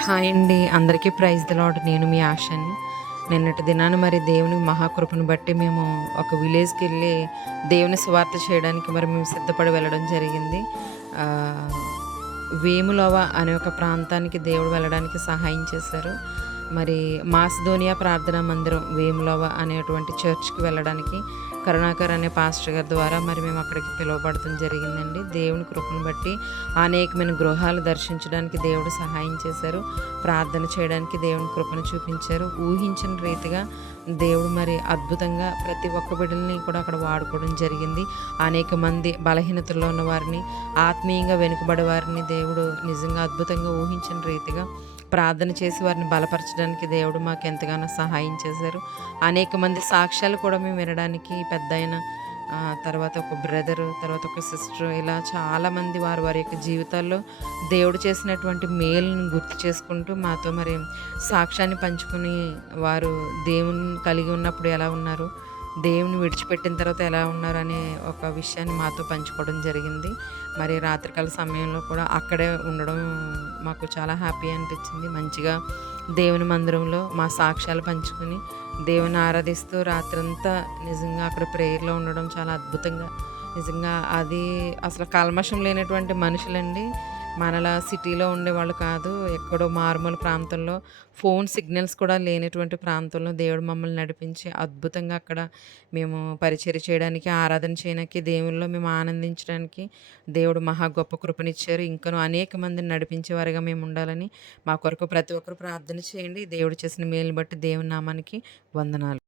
Hi అండి. అందరికీ praise the lord. నేను మీ ఆషని. నిన్నటి దినాన మరి దేవుని మహాకృపను బట్టి మేము ఒక విలేజ్‌కెళ్ళి దేవుని సువార్త చేయడానికి మరి మేము సిద్ధపడి వెళ్ళడం జరిగింది. ఆహ్, వేములొవ అనే ఒక ప్రాంతానికి దేవుడు వెళ్ళడానికి సహాయం చేశారు. మరి మాసిదోనియా ప్రార్థనా మందిరం వేములొవ అనేటువంటి చర్చ్‌కి వెళ్ళడానికి కరుణాకర్ అనే పాస్టర్ గారి ద్వారా మరి మేము అక్కడికి పిలువబడటం జరిగిందండి. దేవుని కృపను బట్టి అనేకమైన గృహాలు దర్శించడానికి దేవుడు సహాయం చేశారు. ప్రార్థన చేయడానికి దేవుని కృపను చూపించారు. ఊహించని రీతిగా దేవుడు మరి అద్భుతంగా ప్రతి ఒక్క బిడ్డల్ని కూడా అక్కడ వాడుకోవడం జరిగింది. అనేక మంది బలహీనతల్లో ఉన్న వారిని, ఆత్మీయంగా వెనుకబడే వారిని దేవుడు నిజంగా అద్భుతంగా ఊహించని రీతిగా ప్రార్థన చేసి వారిని బలపరచడానికి దేవుడు మాకెంతగానో సహాయం చేశారు. అనేక మంది సాక్ష్యాలు కూడా మేము వినడానికి పెద్దాయన, తర్వాత ఒక బ్రదరు, తర్వాత ఒక సిస్టరు, ఇలా చాలామంది వారి వారి యొక్క జీవితాల్లో దేవుడు చేసినటువంటి మేలుని గుర్తు చేసుకుంటూ మాతో మరి సాక్ష్యాన్ని పంచుకుని వారు దేవుని కలిగి ఉన్నప్పుడు ఎలా ఉన్నారు, దేవుని విడిచిపెట్టిన తర్వాత ఎలా ఉన్నారు అనే ఒక విషయాన్ని మాతో పంచుకోవడం జరిగింది. మరి రాత్రికాల సమయంలో కూడా అక్కడే ఉండడం మాకు చాలా హ్యాపీ అనిపించింది. మంచిగా దేవుని మందిరంలో మా సాక్ష్యాలు పంచుకుని దేవుని ఆరాధిస్తూ రాత్రంతా నిజంగా అక్కడ ప్రేయర్‌లో ఉండడం చాలా అద్భుతంగా, నిజంగా అది అసలు కల్మషం లేనటువంటి మనుషులండి. మనలా సిటీలో ఉండేవాళ్ళు కాదు. ఎక్కడో మారుమూల ప్రాంతంలో ఫోన్ సిగ్నల్స్ కూడా లేనటువంటి ప్రాంతంలో దేవుడు మమ్మల్ని నడిపించి అద్భుతంగా అక్కడ మేము పరిచర్య చేయడానికి, ఆరాధన చేయడానికి, దేవునిలో మేము ఆనందించడానికి దేవుడు మహా గొప్ప కృపనిచ్చారు. ఇంకను అనేక మందిని నడిపించేవారుగా మేము ఉండాలని మా కొరకు ప్రతి ఒక్కరు ప్రార్థన చేయండి. దేవుడు చేసిన మేలుని బట్టి దేవుని నామానికి వందనాలు.